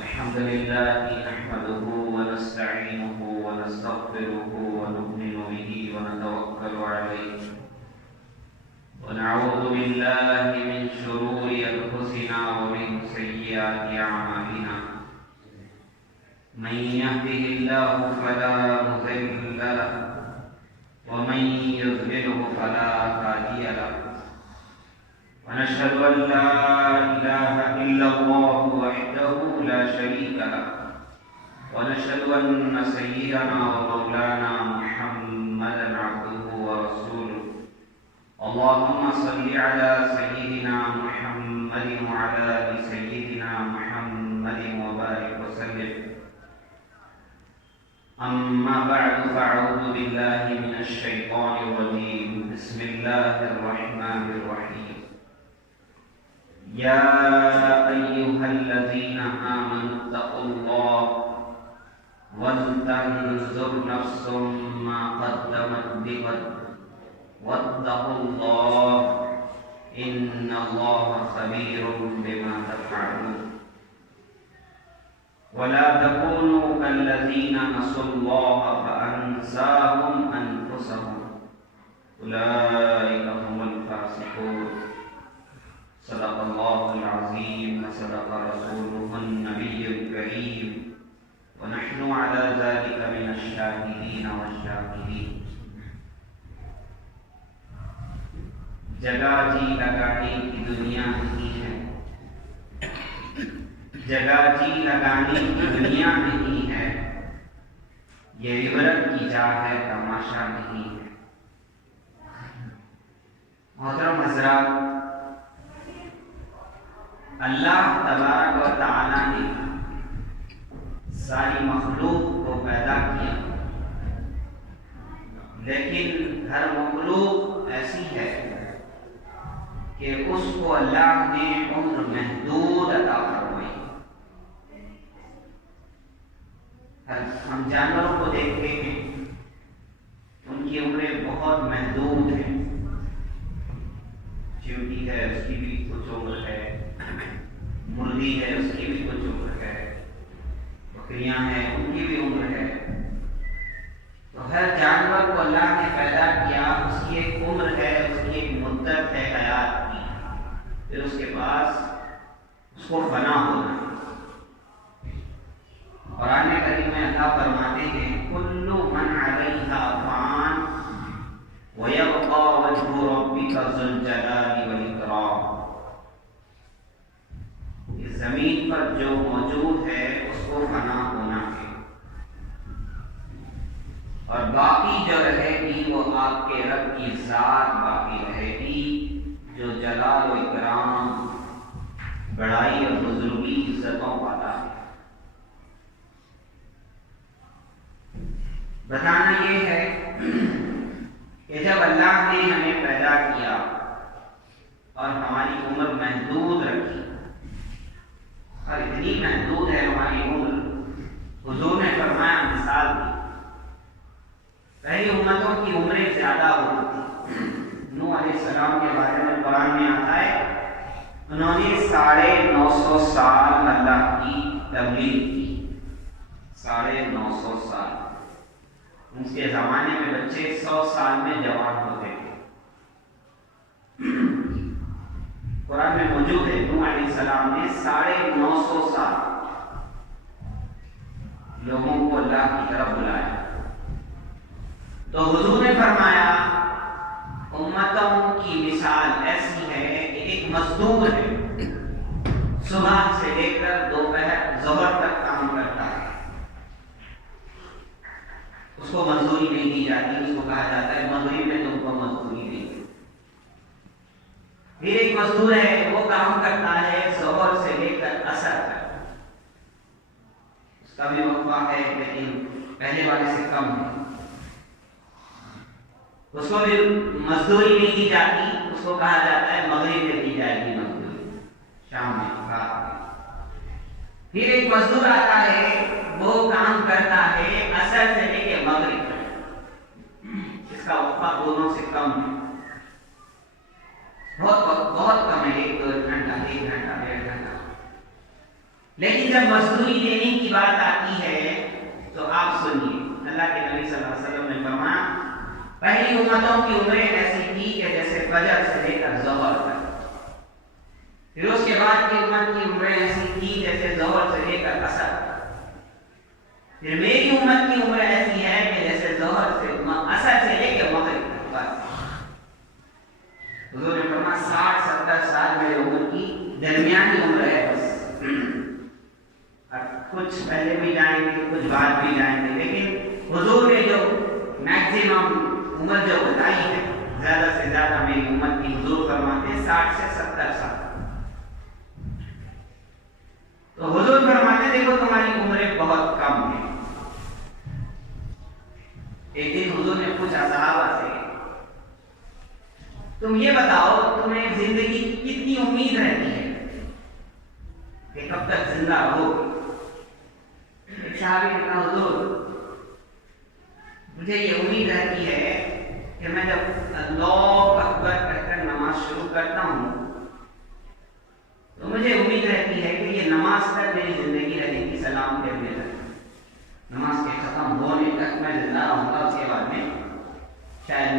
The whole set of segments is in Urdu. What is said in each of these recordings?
الحمد لله نحمده ونستعينه ونستغفره ونؤمن به ونتوكل عليه ونعوذ بالله من شرور أنفسنا ومن سيئات أعمالنا من يهده الله فلا مضل له ومن يضلله فلا هادي له ونشهد أن لا إله إلا الله وحده لا شريك له ونشهد أن سيدنا ومولانا محمدا عبده ورسوله اللهم صل على سيدنا محمد وعلى آل سيدنا محمد وبارك وسلم أما بعد فأعوذ بالله من الشيطان الرجيم بسم الله الرحمن الرحيم يا أيها الذين آمنوا اتقوا الله ولتنظر نفس ما قدمت لغد واتقوا الله إن الله خبير بما تفعلون ولا تكونوا كالذين نسوا الله فأنساهم أنفسهم أولئك هم الفاسقون صدق الله العظيم وصدق رسوله النبي الكريم ونحن على ذلك من الشاهدين والشاكرين جگہ جی لگانے کی دنیا نہیں ہے جگہ جی لگانے کی دنیا نہیں ہے یہ عبرت کی جا ہے تماشا نہیں ہے محترم حضرات اللہ تبارک و تعالی نے ساری مخلوق کو پیدا کیا لیکن ہر مخلوق ایسی ہے کہ اس کو اللہ نے عمر محدود عطا فرمائی. ہم جانوروں کو دیکھتے ہیں ان کی عمریں بہت محدود ہیں. چیونٹی ہے اس کی بھی کچھ عمر ہے, مرغی ہے اس کی بھی کچھ عمر ہے, بکریاں ہیں ان کی بھی عمر ہے. تو ہر جانور کو اللہ نے پیدا کیا, اس کی ایک عمر ہے, اس کی ایک مدت ہے حیات کی, پھر اس کے پاس اس کو فنا ہونا. قرآن کریم میں اللہ فرماتے ہیں کل من علیہا فان ویبقى وجہ ربک ذو الجلال والاکرام. زمین پر جو موجود ہے اس کو فنا ہونا ہے, اور باقی جو رہے گی وہ آپ کے رب کی ذات باقی رہے گی جو جلال و اکرام, بڑائی اور بزرگی عزتوں والا ہے. بتانا یہ ہے کہ جب اللہ نے ہمیں پیدا کیا اور ہماری عمر محدود رکھی, اور اتنی محدود ہے ہماری عمر, حضور نے فرمایا مثال دی, پہلی امتوں کی عمریں زیادہ ہوتی تھی. نوح علیہ السلام کے بارے میں قرآن میں آتا ہے انہوں نے 950 سال اللہ کی تبلیغ کی. 950 سال. اس کے زمانے میں بچے 100 سال میں جوان ہوتے تھے. قرآن میں موجود ہے نوح علیہ السلام نے 950 سال لوگوں کو اللہ کی طرف بلایا. تو حضور نے فرمایا امتوں کی مثال ایسی ہے کہ ایک مزدور ہے, صبح سے لے کر دوپہر ظہر تک کام کرتا ہے, اس کو مزدوری نہیں دی جاتی, اس کو کہا جاتا ہے مغرب میں تم کو مزدوری نہیں. پھر ایک مزدور ہے وہ کام کرتا ہے ظہر سے لے کر عصر تک, اس کا بھی وقفہ ہے لیکن پہلے والے سے کم ہے. اس کو بھی مزدوری نہیں دی جاتی, اس کو کہا جاتا ہے مغرب میں دی جائے گی مزدوری, شام میں. پھر ایک مزدور آتا ہے وہ کام کرتا ہے عصر سے لے کے مغرب تک, اس کا وقفہ دونوں سے کم ہے, بہت کم ہے, 1 گھنٹہ 1 گھنٹہ 1.5 گھنٹہ. لیکن جب مزدوری دینے کی بات آتی ہے تو آپ سنیے، اللہ کے نبی صلی اللہ علیہ وسلم نے فرمایا پہلی امتوں کی عمریں ایسی تھی کہ جیسے فجر سے لے کر ظہر تک، پھر اس کے بعد کی امت کی عمریں ایسی تھی جیسے ظہر سے لے کر عصر تک، پھر میری امت کی عمر ایسی ہے کہ جیسے ظہر سے عصر سے لے کے مغرب تک بس۔ حضور نے فرمایا 60-70 سال میرے عمر کی درمیانی عمر ہے بس، کچھ پہلے بھی جائیں گے کچھ بعد بھی جائیں گے، لیکن حضور نے جو میکسیمم عمر جو بتائی ہے زیادہ سے زیادہ میری امت کی، حضور فرماتے ہیں 60 سے 70 سال۔ تو حضور فرماتے دیکھو تمہاری عمریں بہت کم ہیں۔ ایک دن حضور نے پوچھا صحابہ سے تم یہ بتاؤ تمہیں زندگی کی کتنی امید رہتی ہے کہ کب تک زندہ رہو؟ ایک صحابی نے کہا حضور مجھے یہ امید رہتی ہے کہ میں جب اللہ اکبر کہہ کر نماز شروع کرتا ہوں تو مجھے امید رہتی ہے کہ یہ نماز تک میری زندگی رہے گی، سلام کہنے تک، نماز کے ختم ہونے تک میں زندہ رہوں گا، اس کے بعد میں شاید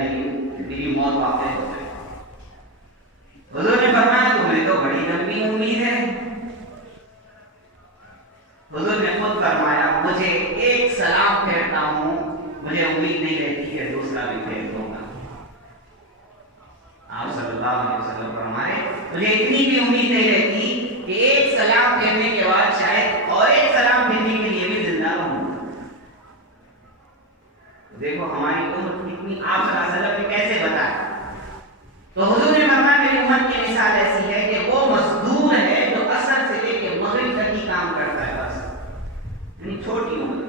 میری موت واقع ہو جائے۔ حضور نے فرمایا تمہیں تو بڑی لمبی امید ہے۔ حضور نے خود فرمایا مجھے ایک سلام پھیرتا ہوں مجھے امید نہیں رہتی کہ دوسرا بھی پھیر دوں گا۔ آپ صلی اللہ علیہ وسلم فرمائے مجھے اتنی بھی امید نہیں رہتی کہ ایک سلام پھیرنے کے بعد شاید اور ایک سلام پھیرنے کے لیے بھی زندہ رہوں۔ دیکھو ہماری عمر کتنی، آپ صلی اللہ علیہ وسلم نے کیسے بتایا۔ تو حضور نے فرمایا میری امت کی مثال ایسی ہے کہ وہ مزدور ہے جو عصر سے لے کے مغرب تک ہی کام کرتا ہے بس، یعنی چھوٹی عمر۔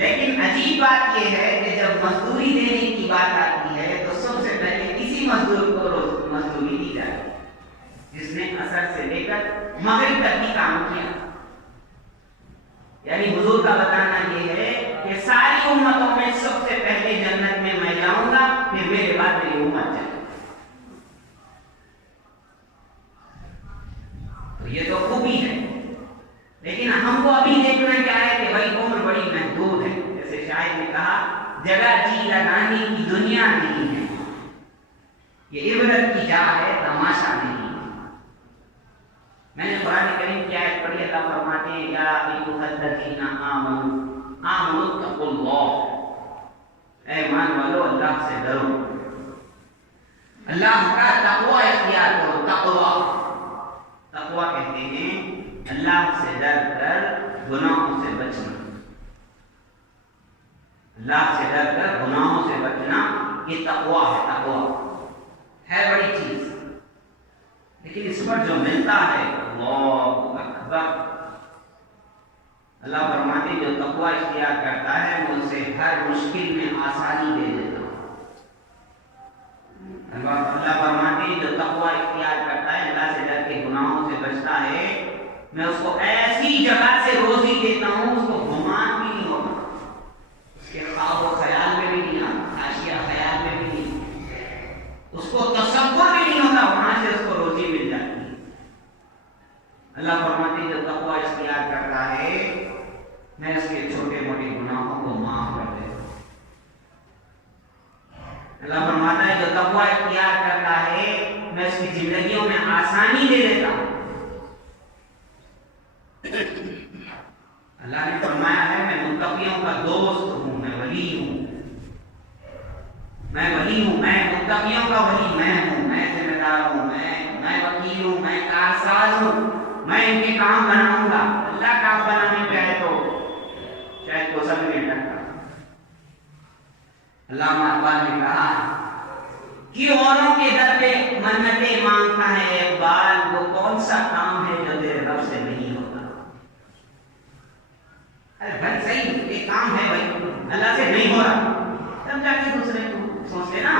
لیکن عجیب بات یہ ہے کہ جب مزدوری دینے کی بات آتی ہے تو سب سے پہلے کسی مزدور کو مزدوری دی جائے جس نے عصر سے لے کر مغرب تک ہی کام کیا۔ یعنی حضور کا بتانا یہ ہے کہ ساری امتوں میں سب سے پہلے جنت میں میں جاؤں گا، پھر میرے بعد میری امت جائے۔ تو یہ تو خوبی ہے، لیکن ہم کو ابھی دیکھنا کیا ہے کہ بھائی عمر بڑی محدود ہے۔ جیسے شاعر نے کہا جگہ جی لگانے کی دنیا نہیں ہے، یہ عبرت کی جا ہے تماشا نہیں ہے۔ میں نے قرآن کریم کی آیت پڑھی، اللہ فرماتے ہیں یا ایھا الذین آمنوا اتقوا اللہ، اے ایمان والو اللہ سے ڈرو، اللہ کا تقوی اختیار کرو۔ تقوی کہتے ہیں اللہ سے ڈر کر گناہوں سے بچنا، اللہ سے ڈر کر گناہوں سے بچنا، یہ تقوی ہے۔ تقوی ہے بڑی چیز، لیکن اس پر جو ملتا ہے اللہ اکبر۔ اللہ فرماتے ہیں جو تقوی اختیار کرتا ہے میں اسے ہر مشکل میں آسانی دے دیتا ہوں۔ اللہ فرماتے ہیں جو تقوی اختیار کرتا ہے، اللہ سے ڈر کے گناہوں سے بچتا ہے، میں اس کو ایسی جگہ سے روزی دیتا ہوں اس کو گمان بھی نہیں ہوگا، اس کے خواب و خیال میں بھی نہیں آتا، خاشیہ خیال میں بھی نہیں، اس کو تصور بھی نہیں ہوتا وہاں سے اس کو روزی مل جاتی ہے۔ اللہ فرماتے ہیں جو تقوی اختیار کرتا ہے میں اس کے چھوٹے موٹے گناہوں کو معاف کر دیتا ہوں۔ اللہ فرماتا ہے جو تقوی اختیار کرتا ہے میں اس کی زندگیوں میں آسانی دے دیتا ہوں۔ اللہ نے فرمایا ہے میں متقیوں کا دوست ہوں، میں ولی ہوں، میں ولی ہوں، میں متقیوں کا ولی میں ہوں، میں ذمہ دار ہوں، میں وکیل ہوں، میں کارساز ہوں، میں ان کے کام بناؤں گا۔ اللہ کام بنانے پہ ہے تو شاید کو سب نہیں ٹکتا۔ علامہ اقبال نے کہا کہ اوروں کے در پہ منتیں مانگتا ہے اقبال، وہ کون سا کام ہے جو تیرے رب سے نہیں ہوتا۔ ارے بھائی صحیح ایک کام ہے بھائی اللہ سے نہیں ہو رہا، تب جا کے دوسرے کو سوچتے نا،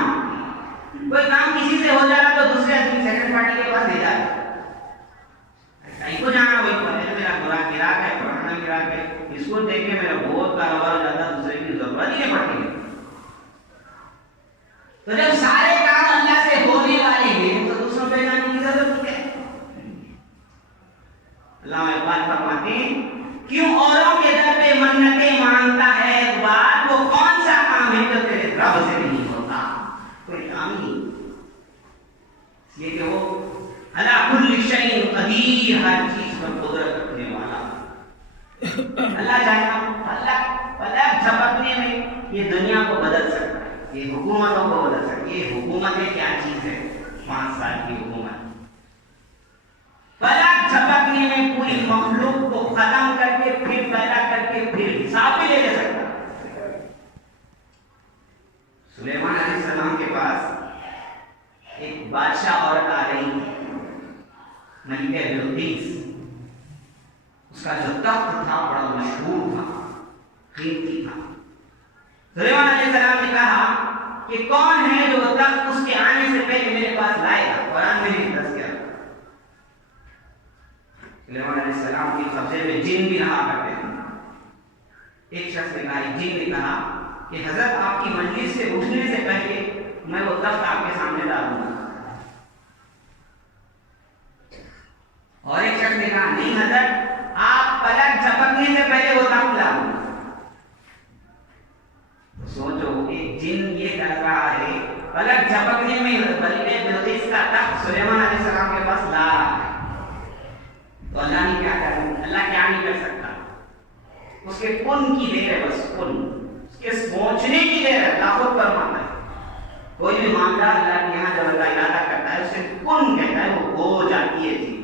کوئی کام کسی سے ہو جا رہا تو دوسرے آدمی سیکنڈ پارٹی کے پاس لے جاتے، کہیں کو جانا بھائی میرا برا گراہک ہے، پرانا گراہک ہے، اس کو دیکھ کے میرا بہت کاروبار ہو جاتا، دوسرے کی ضرورت ہی نہیں پڑتی ہے۔ تو جب سارے کام اللہ سے ہونے والے ہیں تو دوسروں پہ جانے کی ضرورت کیا ہے؟ علامہ اقبال فرماتے ہیں کیوں اوروں کے در پہ منتیں مانگتا ہے اقبال، وہ کون سا کام ہے جو تیرے رب سے نہیں ہوتا؟ کوئی کام ہی نہیں، یہ کہ وہ علی کل شیء قدیر، ہر چیز پر قدرت رکھنے والا اللہ چاہتا پلک جھپکنے میں یہ دنیا کو بدل سکتا ہے، یہ حکومتوں کو بدل سکتا ہے۔ یہ حکومتیں کیا چیز ہے؟ 5 سال کی حکومت پلک جھپکنے میں پوری مخلوق کو ختم کر کے پھر پیدا کر کے پھر حساب بھی لے سکتا ہے۔ سلیمان علیہ السلام کے پاس ایک بادشاہ عورت آ رہی ملکہ بلقیس، اس کا جو تخت تھا بڑا مشہور تھا، قیمتی تھا۔ سلیمان علیہ السلام نے کہا کہ کون ہے جو تخت اس کے آنے سے پہلے میرے پاس لائے گا؟ قرآن میں نہیں دس گیا۔ سلیمان علیہ السلام کے قبضے میں جن بھی رہا کرتے تھے۔ ایک شخص نے کہا، ایک جن نے کہا کہ حضرت آپ کی مجلس سے اٹھنے سے پہلے میں وہ تخت آپ کے سامنے ڈالوں گا۔ اور ایک شخص نے کہا نہیں حضرت آپ پلک جھپکنے سے پہلے وہ تخت لاؤ۔ سوچو ایک جن یہ کر رہا ہے پلک جھپکنے میں بلکہ بلقیس کا تخت سلیمان علیہ السلام کے پاس لا رہا ہے، تو اللہ نے کیا کرنا؟ اللہ کیا نہیں کر سکتا؟ اس کے کن کی دیر ہے، بس کن، اس کے سوچنے کی دیر ہے۔ اللہ خود فرماتا ہے کوئی بھی معاملہ اللہ کے یہاں جب اللہ ارادہ کرتا ہے اسے کن کہتا ہے، وہ ہو جاتی ہے چیز،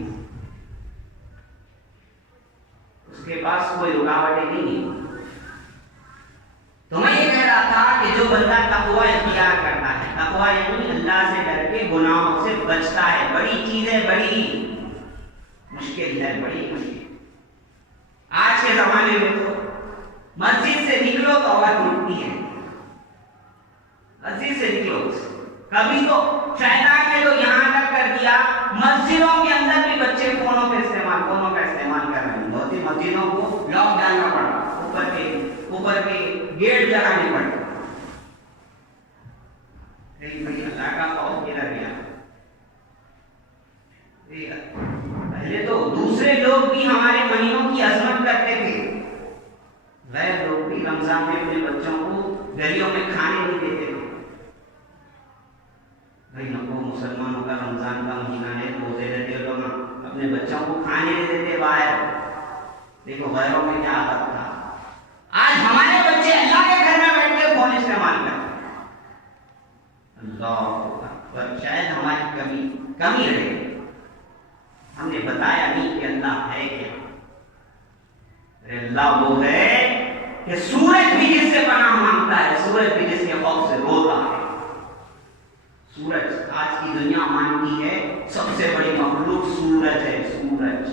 اس کے پاس کوئی رکاوٹیں نہیں ہیں۔ تو میں یہ کہہ رہا تھا کہ جو بندہ تقوی اختیار کرتا ہے، تقوی یعنی اللہ سے ڈر کے گناہوں سے بچتا ہے، بڑی چیز ہے، بڑی مشکل ہے، بڑی مشکل۔ آج کے زمانے میں تو مسجد سے نکلو تو آواز اٹھتی ہے، مسجد سے نکلو، کبھی تو شیطان نے تو یہاں تک کر دیا مسجدوں کے اندر بھی بچے فونوں کا استعمال کر رہے ہیں۔ بہت سی مسجدوں کو لاک ڈالنا پڑا، اوپر کے گیٹ لگانے پڑے۔ اللہ کا خوف کدھر گیا؟ پہلے تو دوسرے لوگ بھی ہمارے مہینوں کی عظمت کرتے تھے، غیر لوگ بھی رمضان میں اپنے بچوں کو گلیوں میں کھانے نہیں دیتے تھے۔ بھائی نکو، مسلمانوں کا رمضان کا مہینہ ہے، روزے رہتے لوگ اپنے بچوں کو کھانے نہیں دیتے باہر۔ دیکھو غیروں میں کیا عادت تھا۔ آج ہمارے بچے اللہ کے گھر میں بیٹھ کے فون استعمال کرتے ہیں۔ اللہ پر شاید ہماری کمی رہے، ہم نے بتایا نہیں کہ اللہ ہے کیا۔ اللہ وہ ہے کہ سورج بھی جس سے پناہ مانگتا ہے، سورج بھی جس کے خوف سے روتا ہے۔ سورج آج کی دنیا مانتی ہے سب سے بڑی مخلوق سورج ہے، سورج۔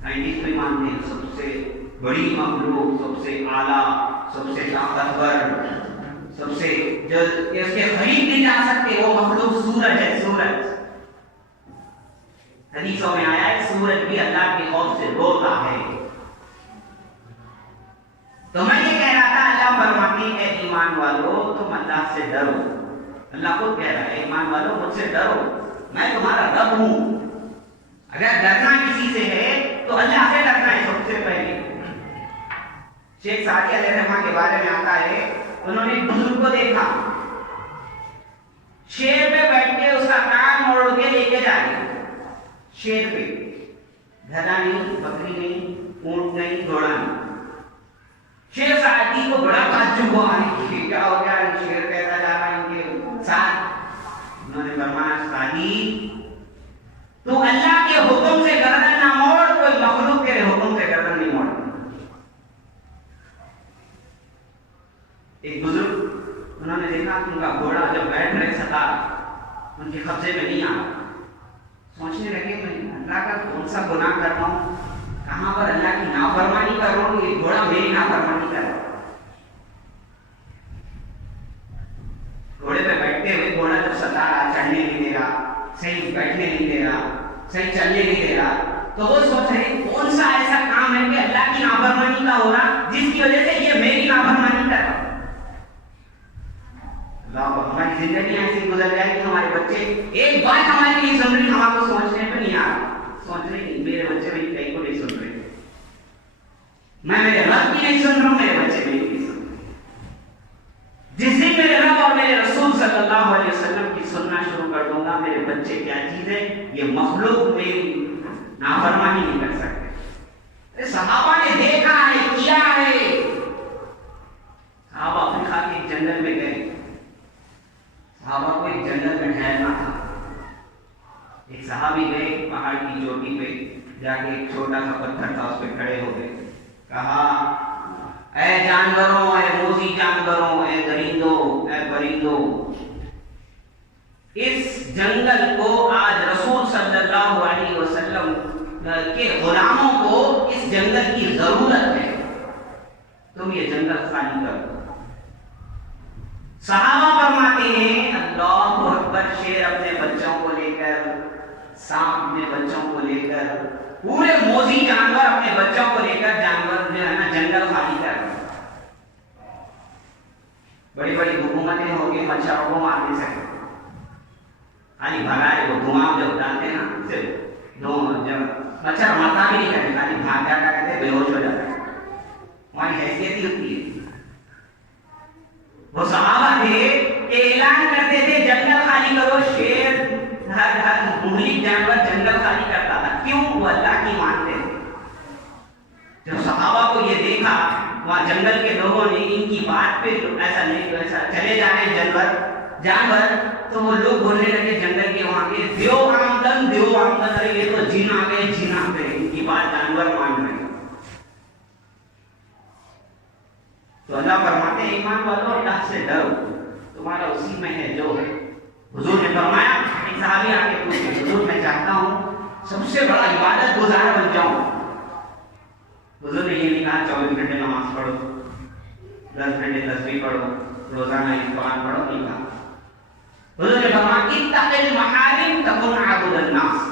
سائنٹسٹ بھی مانتے ہیں سب سے بڑی مخلوق، سب سے اعلیٰ، سب سے طاقتور، سب سے جو اس کے قریب نہیں جا سکتے وہ مخلوق سورج ہے، سورج۔ حدیثوں میں آیا ہے سورج بھی اللہ کے خوف سے روتا ہے۔ تو میں یہ کہہ رہا تھا اللہ فرماتے ہیں اے ایمان والو تم اللہ سے ڈرو۔ اللہ خود کہہ رہا ہے ایمان والو مجھ سے ڈرو، میں تمہارا رب ہوں۔ اگر ڈرنا کسی سے ہے تو اللہ سے ڈرنا ہے سب سے پہلے۔ شیخ سعدی علیہ الرحمہ کے بارے میں آتا ہے، انہوں نے ایک بزرگ کو دیکھا شیر پہ بیٹھ کے اس کا کان موڑ کے لے کے جائے، شیر پہ، گدھا نہیں، بکری نہیں، اونٹ نہیں، گھوڑا نہیں۔ شیخ سعدی کو بڑا تعجب ہوا کہ کیا ہو گیا، شیر کہتا جا رہا ہے ان کے ساتھ۔ انہوں نے فرمایا سعدی تو اللہ کے حکم سے گردن نہ موڑ، کوئی مخلوق تیرے حکم سے گردن نہیں موڑ۔ ایک بزرگ انہوں نے دیکھا کہ ان کا گھوڑا جب بیٹھ رہے ستارہ ان کے قبضے میں نہیں آ رہا، سوچنے لگے میں اللہ کا کون سا گناہ کر رہا ہوں، کہاں پر اللہ کی نافرمانی کر رہا ہوں، یہ گھوڑا میری نافرمانی کر رہا ہے۔ گھوڑے پہ بیٹھتے ہوئے گھوڑا جب ستارہ چڑھنے نہیں دے رہا، صحیح بیٹھنے نہیں دے رہا، صحیح چلنے نہیں دے رہا، تو وہ سوچ رہے کون سا ایسا کام ہے کہ اللہ کی نافرمانی کا ہو رہا جس کی وجہ سے یہ میری نافرمانی کر رہا۔ ہماری زندگی ایسی گزر جائے کہ ہمارے بچے ایک بات ہماری نہیں سن رہی، ہمارے کو سوچنے پہ نہیں آ رہا، بچے کیا چیز ہے، یہ مخلوق میری نافرمانی نہیں کر سکتے. صحابہ نے دیکھا ہے، کیا ہے. صحابہ افریقہ کے ایک جنگل میں گئے. صحابہ کو ایک جنگل میں ٹھہرنا تھا. ایک صحابی گئے پہاڑ کی چوٹی پہ جا کے ایک چھوٹا سا پتھر تھا اس پہ کھڑے ہو گئے. کہا اے جانوروں، اے موذی جانوروں، اے درندوں، اے پرندوں، اس جنگل کو آج رسول صلی اللہ علیہ وسلم کے غلاموں کو اس جنگل کی ضرورت ہے، تم یہ جنگل خالی کر دو. صحابہ فرماتے ہیں اللہ اکبر. شیر اپنے بچوں کو لے کر، سانپ اپنے بچوں کو لے کر، پورے موذی جانور اپنے بچوں کو لے کر جانور جو ہے نا جنگل خالی کر رہے. بڑی بڑی حکومتیں ہو گئی، مچھروں کو مار نہیں سکتے، خالی بھگائے وہ دھواں جب ڈالتے ہیں نا، صرف جب مچھر مرتا بھی نہیں کرتے، خالی بھاگ جاتا کہتے بے ہوش ہو جاتا ہے. ہماری حیثیت ہی ہوتی ہے. وہ صحابہ تھے کہ اعلان کرتے تھے جنگل خالی کرو. شیر ہر مہلک جانور جنگل خالی کرتا تھا. کیوں؟ وہ اللہ کی مانتے تھے. جب صحابہ کو یہ دیکھا وہاں جنگل کے لوگوں نے ان کی بات پہ ایسا نہیں تو ایسا چلے جا رہے جانور، تو وہ لوگ بولنے لگے جنگل کے وہاں کے دیو آمدن. ارے یہ تو جن آ گئے، ان کی بات جانور مان رہے. تو اللہ فرماتے ہیں ایمان والو اللہ سے ڈرو، تمہارا اسی میں ہے جو ہے. حضور نے فرمایا، ایک صحابی آ کے پوچھے حضور میں چاہتا ہوں سب سے بڑا عبادت گزار بن جاؤں. حضور نے یہ نہیں کہا 24 گھنٹے نماز پڑھو، 10 گھنٹے تسبیح پڑھو، روزانہ قرآن پڑھو، نہیں کہا. حضور نے فرمایا اتق المحارم تکن عبد الناس.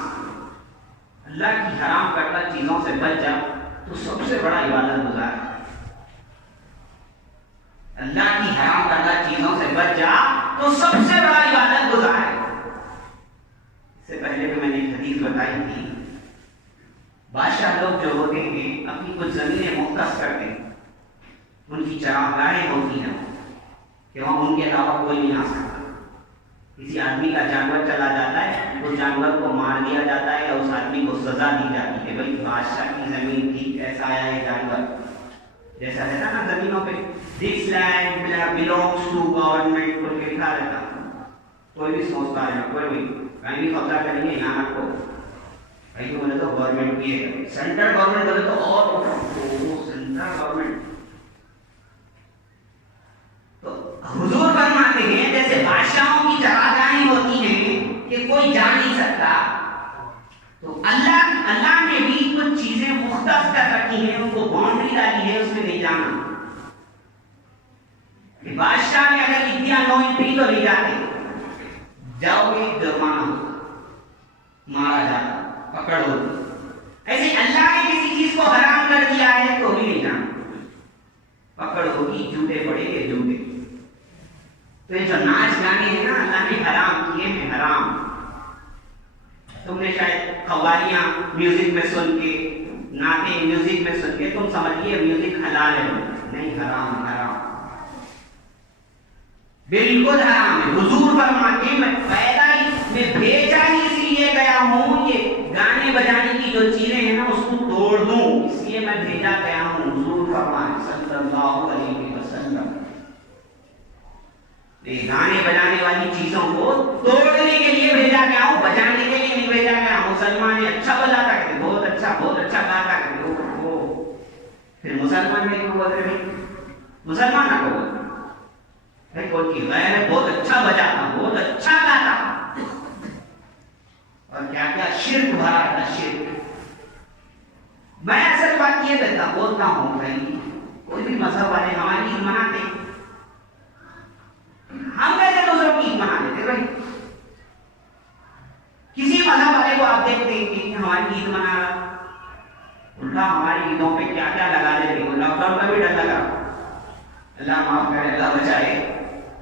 اللہ کی حرام کردہ چیزوں سے بچ جا تو سب سے بڑا عبادت گزار ہے. اللہ کی حرام کردہ چیزوں سے بچ جا تو سب سے بڑا عبادت گزار ہے. اس سے پہلے بھی میں نے ایک حدیث بتائی تھی، بادشاہ لوگ جو ہوتے ہیں اپنی کچھ زمینیں مختص کرتے ہیں، ان کی چراگاہیں ہوتی ہیں کہ وہاں ان کے علاوہ کوئی نہیں آ سکتا. کسی آدمی کا جانور چلا جاتا ہے، اس جانور کو مار دیا جاتا ہے یا اس آدمی کو سزا دی جاتی ہے. بھائی بادشاہ کی زمین تھی، ایسا آیا ہے جانور، جیسا رہتا نا زمینوں پہ this land belongs to government کو لکھا رہتا. کوئی بھی سوچتا ہے کوئی بھی کہیں بھی قبضہ کریں گے یہاں کو کہیں بولے تو گورنمنٹ کی ہے، سینٹرل گورنمنٹ بولے تو اور سینٹرل گورنمنٹ. تو حضور فرماتے ہیں جیسے بادشاہوں کی چراگاہیں ہوتی ہیں کہ کوئی جا نہیں سکتا، تو اللہ نے بھی کچھ چیزیں مختص کر رکھی ہیں، ان کو باؤنڈری ڈالی ہے، اس میں نہیں جانا. بادشاہ نے اگر اتنا نو انٹری تو نہیں جاتے، جاؤ گے جرمانہ ہوگا، مارا جاتا، پکڑ ہوگی. ایسے اللہ نے کسی چیز کو حرام کر دیا ہے تو بھی نہیں جانا، پکڑ ہوگی، جوتے پڑے گے جوتے. تو یہ جو ناچ گانے ہیں نا اللہ نے حرام کیے ہیں، حرام. تم نے شاید قوالیاں میوزک میں سن کے، نعتیں میوزک میں سن کے تم سمجھیے میوزک حلال ہے. نہیں، حرام حرام، بالکل حرام ہے. حضور فرماتے ہیں میں بھیجا ہی اس لیے گیا ہوں یہ گانے بجانے کی جو چیزیں ہیں نا اس کو توڑ دوں، اس لیے میں بھیجا گیا ہوں. حضور فرماتے صلی اللہ علیہ وسلم گانے بجانے والی چیزوں کو توڑنے کے لیے بھیجا گیا ہوں، بجانے کے لیے نہیں بھیجا گیا. مسلمان اچھا بجاتا کرتے، بہت اچھا گاتا کرتے، پھر مسلمان میں کیوں بولتے ہیں؟ مسلمان نہ کو کوئی کی غیر ہے، بہت اچھا بجاتا، بہت اچھا گاتا، اور کیا کیا شرک بھرا تھا، شرک. میں اصل بات یہ بولتا ہوں بھائی، کوئی بھی مذہب والے ہماری عید مناتے، ہم کیسے دوسروں کی عید منا لیتے بھائی؟ کسی مذہب والے کو آپ دیکھتے ہیں کہ ہماری عید منا رہا، الٹا ہماری عیدوں پہ کیا کیا لگا دیتے. لاک ڈاؤن کا بھی ڈر لگا، اللہ معاف کرے، اللہ بچائے.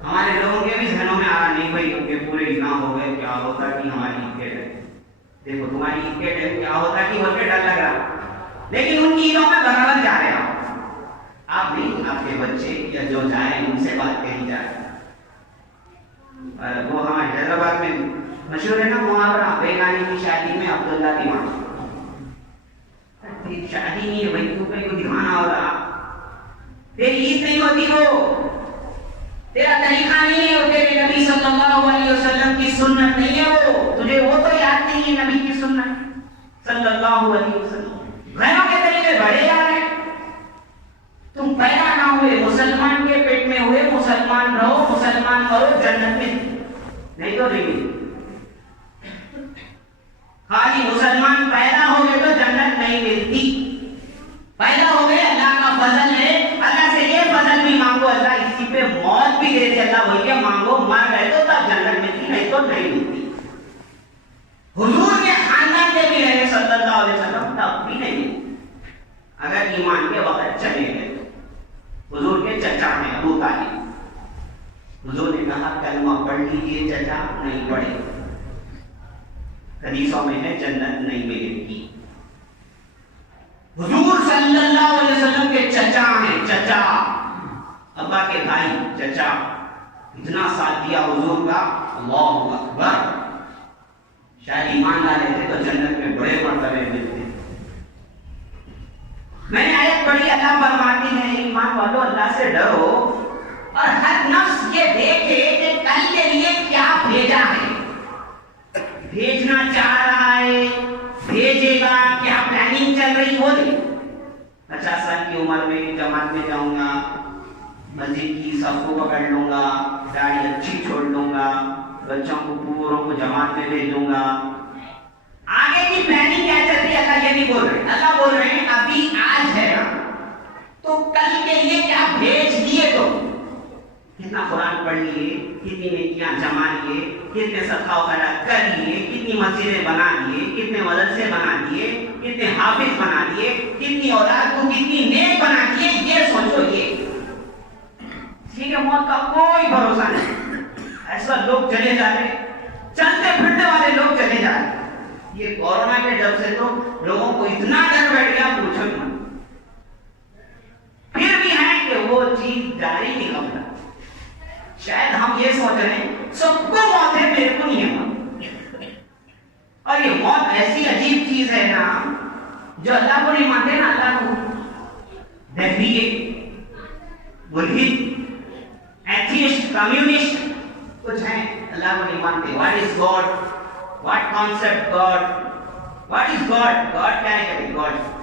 ہمارے لوگوں کے بھی ذہنوں میں آ رہا نہیں بھائی کیونکہ پورے اسلام ہو گئے، کیا ہوتا کہ ہماری عید کے ٹائم، دیکھو تمہاری عید کے ٹائم کیا ہوتا کہ بول کے ڈر لگ رہا، لیکن ان کی عیدوں میں برابر جا رہے آپ نہیں، آپ کے بچے یا جو جائیں ان سے بات کہی جائے. وہ ہمارے حیدرآباد میں مشہور ہے نا محاورہ، بیگانے کی شادی میں عبداللہ دیوانہ. شادی نہیں ہے بھائی، تو کوئی دیوانہ ہو رہا، تیری عید نہیں ہوتی، وہ تیرا طریقہ نہیں ہے، وہ تیرے نبی صلی اللہ علیہ وسلم کی سنت نہیں ہے، وہ تجھے وہ تو یاد نہیں ہے نبی کی سنت صلی اللہ علیہ وسلم. غیروں کے طریقے بڑے یاد ہیں. تم پیدا نہ ہوئے مسلمان کے پیٹ میں ہوئے، مسلمان رہو، مسلمان کرو، جنت میں نہیں تو نہیں. خالی مسلمان پیدا ہو گئے تو جنت نہیں ملتی. پیدا ہو گئے اللہ کا فضل ہے. اللہ سے یہ فضل بھی مانگو، اللہ اسی پہ موت بھی دے دے، اللہ وہی مانگو، مر گئے تو تب جنت ملتی، نہیں تو نہیں ملتی. حضور کے خاندان کے بھی رہے صلی اللہ علیہ وسلم، تب بھی نہیں ملتی اگر ایمان کے وقت چلے گئے. حضور کے چچا ہیں ابو طالب. حضور نے کہا کلمہ پڑھ لیجیے چچا، نہیں پڑھے. حدیثوں میں ہے جنت نہیں ملے گی. حضور صلی اللہ علیہ وسلم کے چچا ہیں، چچا ابا کے بھائی چچا. اتنا ساتھ دیا حضور کا، اللہ اکبر. شاید ایمان ڈالے تھے تو جنت میں بڑے مرتبے ملتے. میں نے آیت پڑھی، اللہ فرماتی ہے ایمان والو اللہ سے ڈرو اور ہر نفس یہ دیکھے کہ کل کے لیے کیا بھیجا ہے. بھیجنا چاہ رہا ہے، بھیجے گا، کیا پلاننگ چل رہی ہو. 50 سال کی عمر میں جماعت میں جاؤں گا، مسجد کی صف کو پکڑ لوں گا، داڑھی اچھی چھوڑ لوں گا، بچوں کو پوروں کو جماعت میں بھیجوں گا. آگے کی پلاننگ کیا چل رہی ہے اللہ یہ نہیں بول رہے. اللہ بول رہے ہیں ابھی آج ہے نا تو کل کے لیے کیا بھیج دیے. تو کتنا قرآن پڑھ لیے، کتنی نیکیاں جما لیے، کتنے صدقہ و خیرات کر لیے، کتنی مسجدیں بنا لیے، کتنے مدرسے بنا دیے، کتنے حافظ بنا لیے، کتنی اولاد کو کتنی نیک بنا دیے. یہ سوچو، یہ ٹھیک ہے. موت کا کوئی بھروسہ نہیں. ایسا لوگ چلے جا رہے، چلتے پھرنے والے لوگ چلے جا رہے. یہ کورونا کے ڈر سے تو لوگوں کو اتنا ڈر بیٹھ گیا پوچھو ہی مت. پھر بھی ہے کہ وہ چیز جاری نہیں ہوتا. شاید ہم یہ سوچ رہے ہیں سب کو موت ہے، میرے کو نہیں ہے موت. اور یہ موت ایسی عجیب چیز ہے نا، جو اللہ کو نہیں مانتے نا، اللہ کو دہریے، ملحد، ایتھیسٹ، کمیونسٹ کچھ ہیں، اللہ کو نہیں مانتے. What is God, what concept God, what is God, God کیا ہے. گاڈ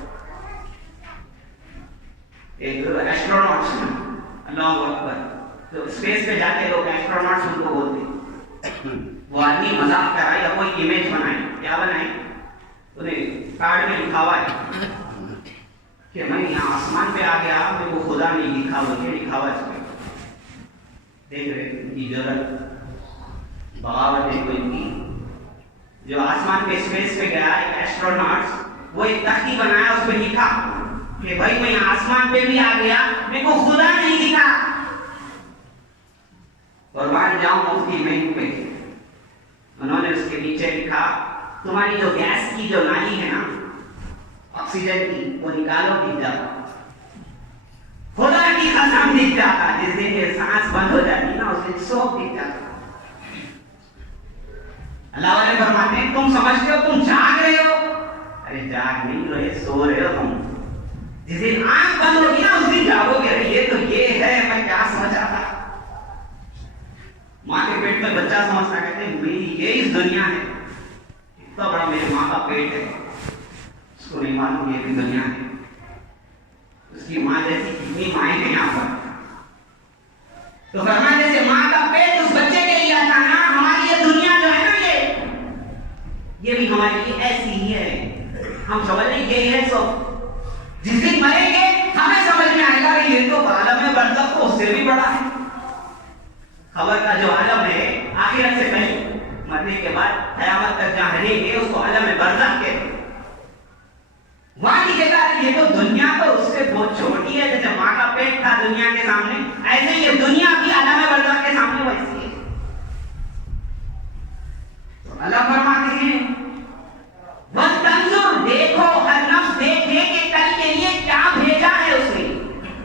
ایک ایسٹروناٹس، اللہ اکبر، تو اسپیس پہ جاتے لوگ ایسٹروناٹس ان کو بولتے. وہ آدمی مذاق کرائے یا کوئی امیج بنائے، کیا بنائے، انہیں کارڈ میں لکھا ہوا ہے کہ میں یہاں آسمان پہ آ گیا، میرے کو خدا نے لکھا ہوا ہے، لکھا ہوا ہے. دیکھ رہے ان کی ضرورت، بغاوت ہے کوئی کی. جو آسمان پہ اسپیس پہ گیا ایک ایسٹروناٹس، وہ ایک تختی بنایا، اس پہ لکھا کہ بھائی میں یہاں آسمان پہ بھی آ گیا، میرے کو خدا نہیں دکھا. قربان جاؤں مفتی مہنگ پہ، انہوں نے اس کے نیچے لکھا تمہاری جو گیس کی جو نالی ہے نا، آکسیجن کی، وہ نکالو، دکھ جاتا. خدا کی قسم دکھ جاتا. جس دن یہ سانس بند ہو جاتی نا، اس دن سوپ دکھ جاتا. اللہ والے فرماتے ہیں تم سمجھتے ہو تم جاگ رہے ہو، ارے جاگ نہیں رہے، سو رہے ہو تم. جس دن آنکھ بند ہوگی نا، اس دن جاگو گے. یہ تو یہ ہے، میں کیا سمجھا تھا. ماں کے پیٹ میں بچہ سمجھتا، کہتے ہیں میری یہ اس دنیا ہے، اتنا بڑا میری ماں کا پیٹ ہے. اس کو نہیں معلوم یہ بھی دنیا ہے. اس کی ماں جیسی کتنی مائیں ہیں یہاں پر. تو فرمایا جیسے ماں کا پیٹ اس بچے کے لیے تھا نا، ہماری یہ دنیا جو ہے نا، یہ بھی ہمارے لیے ایسی ہی ہے. ہم سمجھ رہے یہ ہے سو. جس دن مریں گے ہمیں سمجھ میں آئے گا کہ یہ تو عالم برزخ اس سے بھی بڑا ہے. خبر کا جو عالم ہے آخرت سے کہیں، مرنے کے بعد قیامت تک جہاں رہیں گے اس کو عالم برزخ کہتے ہیں. وہاں کی جگہ یہ تو دنیا تو اس سے بہت چھوٹی ہے. جیسے ماں کا پیٹ تھا دنیا کے سامنے، ایسے یہ دنیا بھی عالم برزخ کے سامنے ویسی ہے. تو اللہ فرماتے ہیں وَتَنْظُرْ، دیکھو، ہر نفس دیکھے کہ کل کے لیے کیا بھیجا ہے. اس نے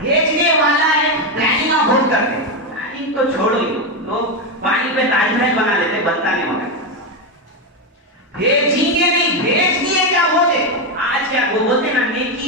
بھیجنے والا ہے. پلاننگ آپ بہت کرتے ہیں، پلاننگ تو چھوڑو ہی. لوگ پانی پہ تاج محل بنا لیتے، بنتا نہیں. مگر